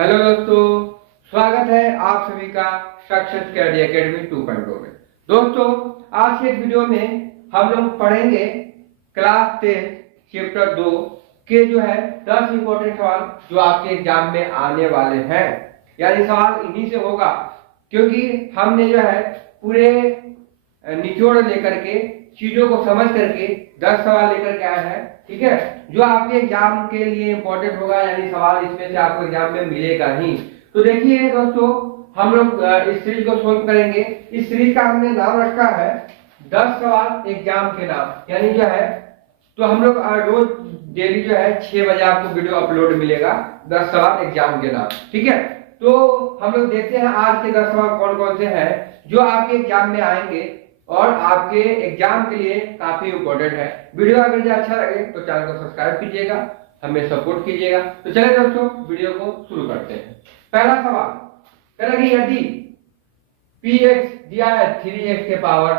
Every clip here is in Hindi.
हेलो दोस्तों, स्वागत है आप सभी का सक्सेस स्टडी एकेडमी 2.0 में। दोस्तों, आज के इस वीडियो में हम लोग पढ़ेंगे क्लास 10 चैप्टर 2 के जो है 10 इंपॉर्टेंट सवाल जो आपके एग्जाम में आने वाले हैं। यानी सवाल इन्हीं से होगा, क्योंकि हमने जो है पूरे निचोड़ लेकर के चीजों को समझ करके 10 सवाल लेकर के आए हैं। ठीक है, जो आपके एग्जाम के लिए इंपॉर्टेंट होगा, यानी सवाल इसमें से आपको एग्जाम में मिलेगा ही। तो देखिए दोस्तों, हम लोग इस सीरीज को सोल्व करेंगे। इस सीरीज का हमने नाम रखा है 10 सवाल एग्जाम के नाम, यानी जो है तो हम लोग रोज डेली जो है 6 बजे आपको वीडियो अपलोड मिलेगा 10 सवाल एग्जाम के नाम। ठीक है, तो हम लोग देखते हैं आज के 10 सवाल कौन कौन से हैं जो आपके एग्जाम में आएंगे और आपके एग्जाम के लिए काफी इंपॉर्टेंट है। वीडियो अगर जो अच्छा लगे तो चैनल को सब्सक्राइब कीजिएगा, हमें सपोर्ट कीजिएगा। तो चलिए दोस्तों, वीडियो को शुरू करते हैं। पहला सवाल कह रहा कि यदि px दिया है 3x के पावर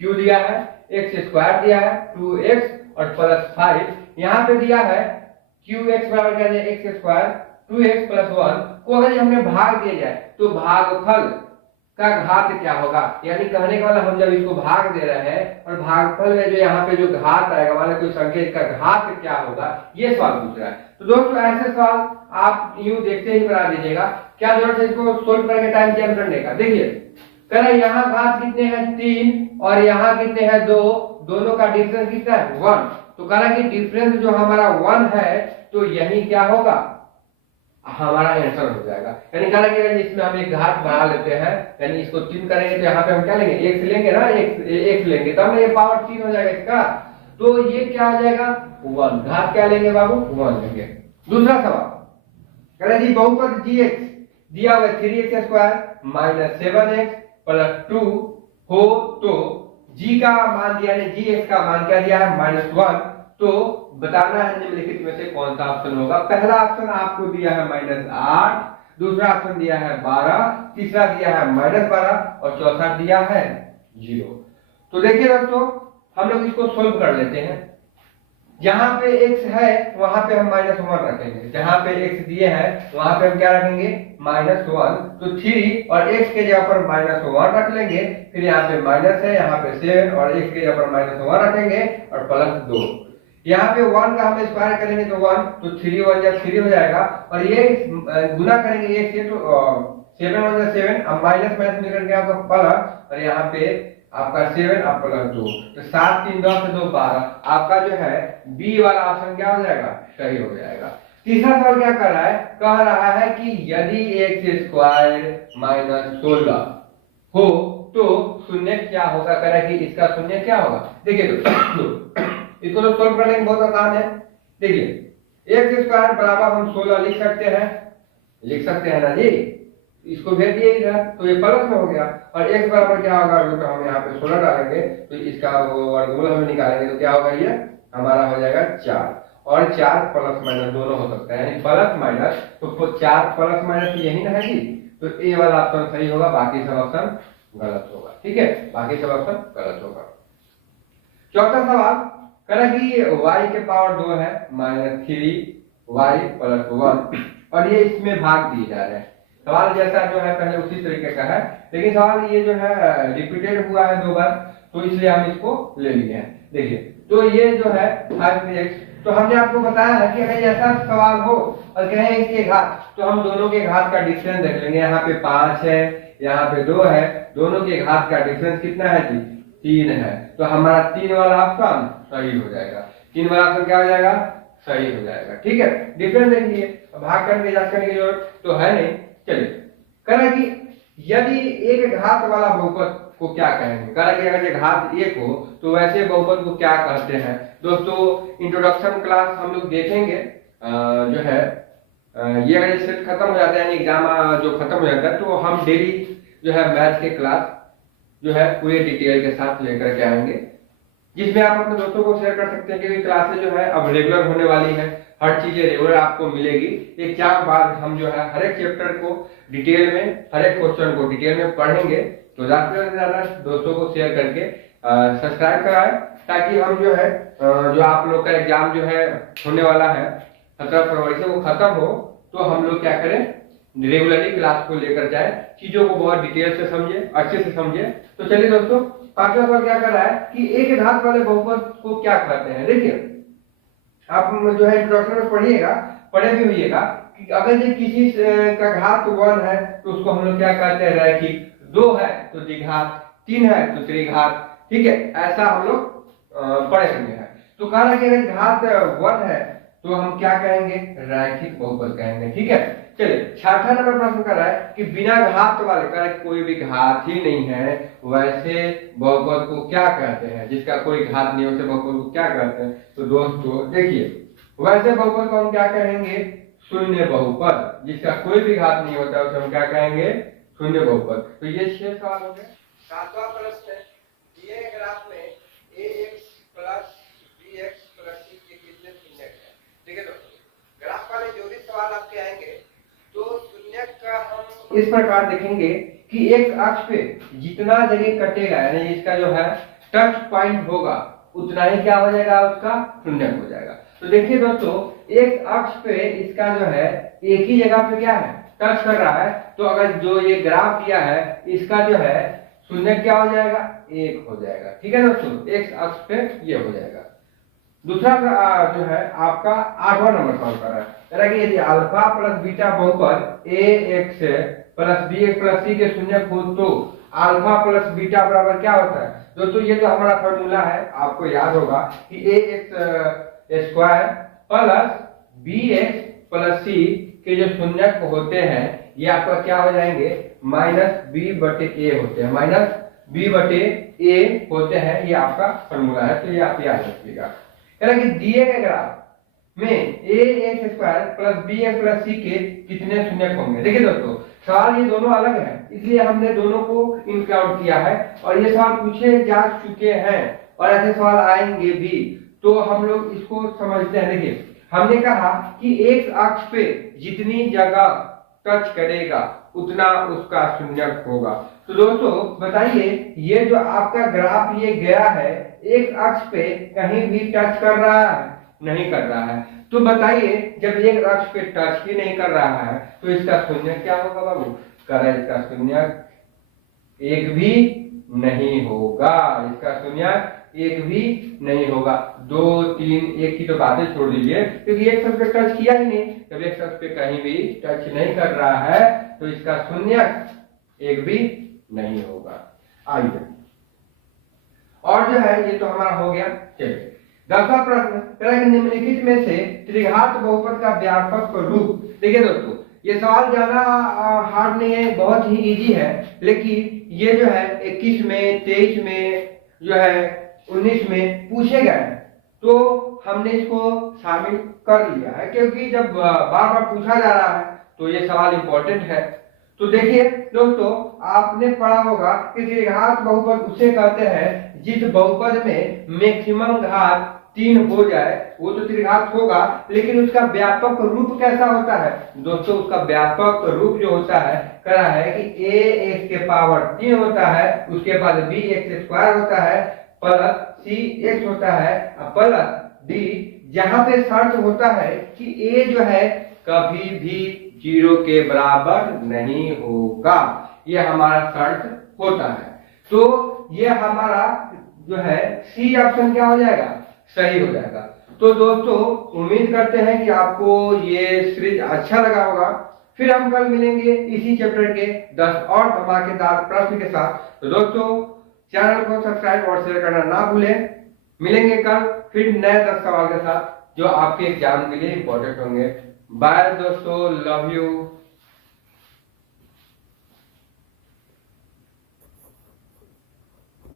q दिया है, x स्क्वायर दिया है 2x और प्लस 5, यहाँ पे दिया है qx बराबर क्या है x स्क्वायर 2x प्लस 1 को अगर हमने भाग दिया जाए तो भागफल का घात क्या होगा। यानी कहने का मतलब हम जब इसको भाग दे रहे हैं और भागफल में जो यहाँ पे जो घात आएगा, मान कोई संख्या, इसका घात क्या होगा, ये सवाल पूछ रहा है। तो दोस्तों, ऐसे सवाल आप यूं देखते ही बना दीजिएगा, क्या जरूरत है इसको सोल्व करके टाइम चेंज करने का। देखिए कह रहा है यहाँ घात कितने हैं 3 और यहाँ कितने हैं 2, दोनों का डिफरेंस कितना है 1। तो कह रहा कि डिफरेंस जो हमारा 1 है तो यही क्या होगा, हमारा आंसर हो जाएगा। यानी कह रहा कि इसमें हम एक घात बना लेते हैं, यानी इसको 3 करेंगे तो यहाँ पे हम क्या लेंगे, x लेंगे ना, x लेंगे तब ये पावर 3 हो जाएगा इसका। तो ये क्या हो जाएगा 1, घात क्या लेंगे बाबू 1 लेंगे। दूसरा सवाल कह रहा जी बहुपद gx दिया हुआ 3x square minus 7x plus 2 हो तो g का मान दिया है, gx का मान क्या दिया है -1। तो बताना है निम्नलिखित में से कौन सा ऑप्शन होगा। पहला ऑप्शन आपको दिया है -8, दूसरा ऑप्शन दिया है 12, तीसरा दिया है -12 और चौथा दिया है 0। तो देखिए दोस्तों, हम लोग इसको सोल्व कर लेते हैं। जहां पे x है वहां पे हम -1 रखेंगे, जहां पे x दिए हैं वहां पे हम क्या रखेंगे -1। तो 3 और x के जगह पर -1 रख लेंगे, फिर यहाँ पे माइनस है, यहाँ पे 7 और x के जगह पर -1 रखेंगे और प्लस 2। यहाँ पे 1 का हम स्क्वायर करेंगे तो 1, तो 3 1 जा 3 हो जाएगा और ये गुना करेंगे 1 से तो 7 1 जा 7, अब माइनस माइनस निकल गया आपका प्लस और यहाँ पे आपका 7 और प्लस 2, तो 7 3 10 2 12, आपका जो है बी वाला ऑप्शन क्या हो जाएगा, सही हो जाएगा। तीसरा सवाल क्या कर रहा है, कह रहा है कि यदि x स्क्वायर माइनस 16 हो तो शून्य क्या होगा। कह रहा है कि इसका शून्य क्या होगा। देखिए इसको तो सोल्व करने में बहुत आसान है। देखिए x स्क्वायर बराबर हम 16 लिख सकते हैं ना जी, इसको भेज दिए इधर तो ये प्लस में हो गया और x बराबर क्या होगा, तो हम यहाँ पे 16 डालेंगे तो इसका वर्गमूल हम निकालेंगे तो क्या होगा, ये हमारा हो जाएगा 4 और 4 प्लस माइनस दोनों हो सकता है, यानी प्लस माइनस, तो 4 प्लस माइनस यही ना है जी। तो ए वाला ऑप्शन सही होगा, बाकी सब ऑप्शन गलत होगा। ठीक है, बाकी सब ऑप्शन गलत होगा। चौथा सवाल कह रहा कि y के पावर 2 है -3y प्लस 1 और ये इसमें भाग दिए जा रहे हैं। सवाल जैसा जो है पहले उसी तरीके का है, लेकिन सवाल ये जो है रिपीटेड हुआ है 2 बार, तो इसलिए हम इसको ले लिए हैं। देखिए तो ये जो है 5x, तो हमने आपको बताया है कि अगर ऐसा सवाल हो और कहें इसके घात, तो हम दोनों के घात का डिफरेंस देख लेंगे। यहाँ पे 5 है, यहाँ पे 2 है, दोनों के घात का डिफरेंस कितना है जी 3 है, तो हमारा 3 वाला ऑप्शन सही हो जाएगा। 3 वाला ऑप्शन क्या हो जाएगा, सही हो जाएगा। ठीक है, डिफरेंस देख लिए, भाग करके जांच करने की जरूरत तो है नहीं। चलिए कह रहा कि यदि एक घात वाला बहुपद को क्या कहेंगे। कह रहा कि अगर ये घात 1 हो तो वैसे बहुपद को क्या कहते हैं। दोस्तों इंट्रोडक्शन क्लास हम लोग देखेंगे, जो है ये अगर सेट खत्म हो जाता है, यानी एग्जाम जो खत्म हो जाता है, तो हम डेली जो है मैथ के क्लास जो है पूरे डिटेल के साथ लेकर के आएंगे, जिसमें आप अपने दोस्तों को शेयर कर सकते हैं। क्योंकि क्लासेस जो है अब रेगुलर होने वाली है, हर चीजें रेगुलर आपको मिलेगी। एक 4 बार हम जो है हर एक चैप्टर को डिटेल में, हर एक क्वेश्चन को डिटेल में पढ़ेंगे। तो ज्यादा से ज्यादा दोस्तों को शेयर करके सब्सक्राइब कराएं, ताकि हम जो है जो आप लोग का एग्जाम जो है होने वाला है 17 फरवरी से, वो खत्म हो तो हम लोग क्या करें, रेगुलरली क्लास को लेकर जाए, चीजों को बहुत डिटेल से समझे, अच्छे से समझे। तो चलिए दोस्तों, पांचवा सवाल क्या कर रहा है कि एक घात वाले बहुपद को क्या कहते हैं। देखिए आप जो है इंट्रोडक्शन में पढ़िएगा, पढ़े भी होइएगा कि अगर ये किसी का घात 1 है तो उसको हम लोग क्या कहते हैं, रैखिक। 2 है तो द्विघात, 3 है तो त्रिघात, ठीक है, ऐसा हम लोग पढ़े हुए हैं। तो कह रहा है कि अगर घात 1 है तो हम क्या कहेंगे, रैखिक बहुपद कहेंगे, ठीक है। चलिए 6वां नंबर प्रश्न कर रहा है कि बिना घात वाले, कह रहा है कोई भी घात ही नहीं है वैसे बहुपद को क्या कहते हैं, जिसका कोई घात नहीं होते बहुपद को क्या कहते हैं। तो दोस्तों देखिए, वैसे बहुपद को हम क्या कहेंगे, शून्य बहुपद, जिसका कोई भी घात नहीं होता उसे हम क्या कहेंगे, शून्य बहुपद। तो ये 6 सवाल हो गए। 7वां प्रश्न है, दिए गए ग्राफ में ax plus bx plus c के कितने शून्यक हैं। देखिए दोस्तों, ग्राफ वाले जो भी सवाल आपके आएंगे तो शून्यक का हम इस प्रकार देखेंगे कि एक अक्ष पे जितना जगह कटेगा, यानी इसका जो है टच पॉइंट होगा, उतना ही क्या हो जाएगा, उसका शून्यक हो जाएगा। तो देखिए दोस्तों, एक अक्ष पे इसका जो है एक ही जगह पे क्या है, टच कर रहा है। तो अगर जो ये ग्राफ दिया है इसका जो है शून्यक क्या हो जाएगा, 1 हो जाएगा, ठीक है दोस्तों, एक अक्ष पे ये हो जाएगा। दूसरा जो है आपका 8वां नंबर सवाल कर रहा है कि यदि अल्फा प्लस बीटा बहुपद ax plus bx plus c के शून्यक हो तो अल्फा प्लस बीटा बराबर क्या होता है। दोस्तों ये तो हमारा फॉर्मूला है, आपको याद होगा कि ax square plus bx plus c के जो शून्यक होते हैं ये आपका क्या हो जाएंगे, माइनस b बटे a होते हैं, माइनस b बटे a होते हैं, ये आपका फॉर्मूला है, तो ये आप याद रखिएगा। कि दिए गए ग्राफ में ax square plus bx plus c के कितने शून्यक होंगे। देखिए दोस्तों, सवाल ये दोनों अलग है, इसलिए हमने दोनों को इंक्लूड किया है और ये सवाल पूछे जा चुके हैं और ऐसे सवाल आएंगे भी, तो हम लोग इसको समझते हैं। देखिए हमने कहा कि एक अक्ष पे जितनी जगह टच करेगा उतना उसका शून्यक होगा। तो दोस्तों बताइए, ये जो आपका ग्राफ ये गया है एक अक्ष पे कहीं भी टच कर रहा है, नहीं कर रहा है। तो बताइए जब एक अक्ष पे टच ही नहीं कर रहा है तो इसका शून्यक क्या होगा बाबू, कह रहा है इसका शून्यक 1 भी नहीं होगा, इसका शून्यक 1 भी नहीं होगा। 2 3 1 की तो बातें छोड़ दीजिए, क्योंकि एक अक्ष पे टच किया ही नहीं, जब एक अक्ष पे कहीं भी टच नहीं कर रहा है तो इसका शून्यक 1 भी नहीं होगा। आइए और जो है ये तो हमारा हो गया। चलिए 10वां प्रश्न, निम्नलिखित में से त्रिघात बहुपद का व्यापक रूप। देखिए दोस्तों, ये सवाल ज्यादा हार्ड नहीं है, बहुत ही इजी है, लेकिन ये जो है 21 में 23 में जो है 19 में पूछे गए हैं, तो हमने इसको शामिल कर लिया है, क्योंकि जब बार बार पूछा जा रहा है तो ये सवाल इंपॉर्टेंट है। तो देखिए दोस्तों, आपने पढ़ा होगा कि त्रिघात बहुपद उसे कहते हैं जिस बहुपद में मैक्सिमम घात 3 हो जाए, वो तो त्रिघात होगा, लेकिन उसका व्यापक रूप कैसा होता है। दोस्तों उसका व्यापक रूप जो होता है, कह रहा है कि ax के पावर 3 होता है, उसके बाद bx स्क्वायर होता है, प्लस cx होता है, प्लस d, जहां पे शर्त होता है कि a जो है कभी भी 0 के बराबर नहीं होगा, ये हमारा शर्त होता है। तो ये हमारा जो है सी ऑप्शन क्या हो जाएगा, सही हो जाएगा। तो दोस्तों उम्मीद करते हैं कि आपको ये सीरीज अच्छा लगा होगा। फिर हम कल मिलेंगे इसी चैप्टर के 10 और धमाकेदार प्रश्न के साथ। तो दोस्तों चैनल को सब्सक्राइब और शेयर करना ना भूलें। मिलेंगे कल फिर नए 10 सवाल के साथ जो आपके एग्जाम के लिए इंपॉर्टेंट होंगे। बाय दोस्तों, लव यू।